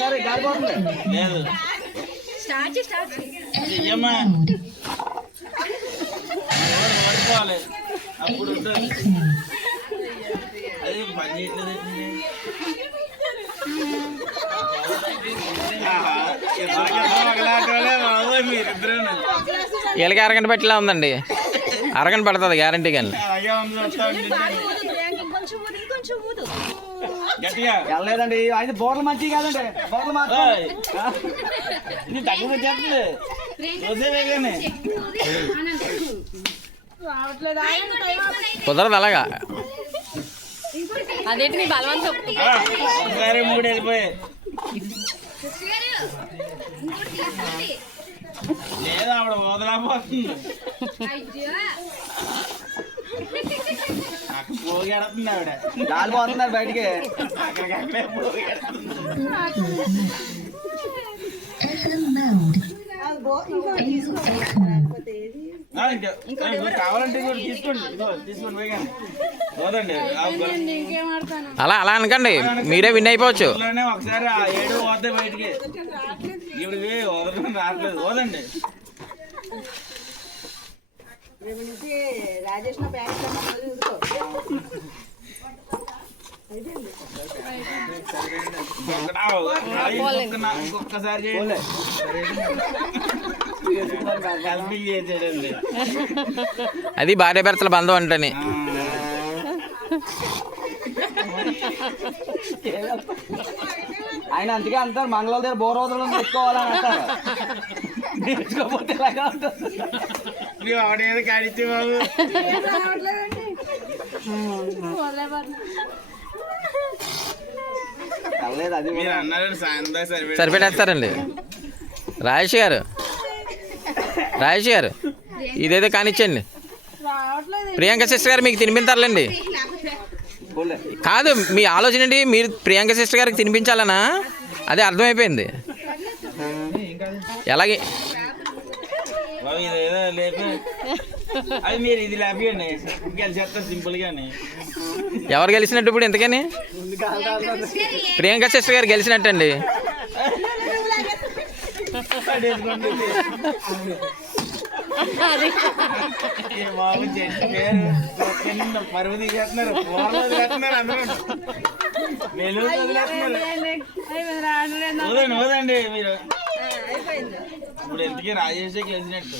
సరే గాలిపోతుంది లేదు చెయ్యమ్మా పడుకోవాలి అప్పుడు ఉంటుంది అది పని చేయట్లేదు మీరిద్దరు వీళ్ళకి అరగంట పెట్టిలా ఉందండి, అరగంట పడుతుంది గ్యారంటీ. కానీ గట్టిగా వెళ్ళలేదండి, అయితే బోర్లు మంచివి కాదండి, బోర్లు నీ తక్కువ చేస్తుంది వద్దేగానే కుదరదు అలాగా. అదేంటి మీ బలవంతం. ఒకసారి 3 వెళ్ళిపోయాయి. లేదా ఆవిడ వదలపోతుంది, అక్కడ పోగెడుతుంది ఆవిడ. గాలిపోతున్నారు బయటికి. అక్కడికక్కడే పోగెడుతుంది. కావాలంటే తీసుకోండి, తీసుకోండి పోయిగానే పోదండి. అలా అలా అనకండి, మీరే విన్ అయిపోవచ్చు. ఒకసారి ఆ 7 పోతాయి బయటికి. ఇప్పుడు వదలడం రావట్లేదు, పోదండి. ఇంకొకసారి కలిపి చేసాడండి. అది భార్య భర్తల బంధం అంటని. ఆయన అందుకే అంటారు మంగళ దగ్గర బోరోదరం తెచ్చుకోవాలని అంటారు. నేర్చుకోకపోతే ఎలాగా ఉంటుంది. నువ్వు ఆవిడేదో కాడిచ్చే బాబు. అది మీరు అన్నారు సాయంత్రం సరిపెట్టేస్తారండి. రాజేష్ గారు, రాజేష్ గారు ఇదేదో కానిచ్చండి. ప్రియాంక సిస్టర్ గారు మీకు తినిపించాలండి. కాదు మీ ఆలోచన ఏంటి, మీరు ప్రియాంక సిస్టర్ గారికి తినిపించాలనా? అదే అర్థమైపోయింది. ఎలాగే ఏదో లేపి అది మీరు ఇది లేపియండి, గెలిచేస్తారు సింపుల్ గాని. ఎవరు గెలిచినట్టు ఇప్పుడు ఎంతకని? ప్రియాంక సిస్టర్ గారు గెలిచినట్టండి. బాబు చెట్టు పేరు పరువు తీసేస్తున్నారు, చేస్తున్నారు అందరూ. వదండి మీరు. ఇప్పుడు ఎందుకే రాజేష్ గెలిచినట్టు.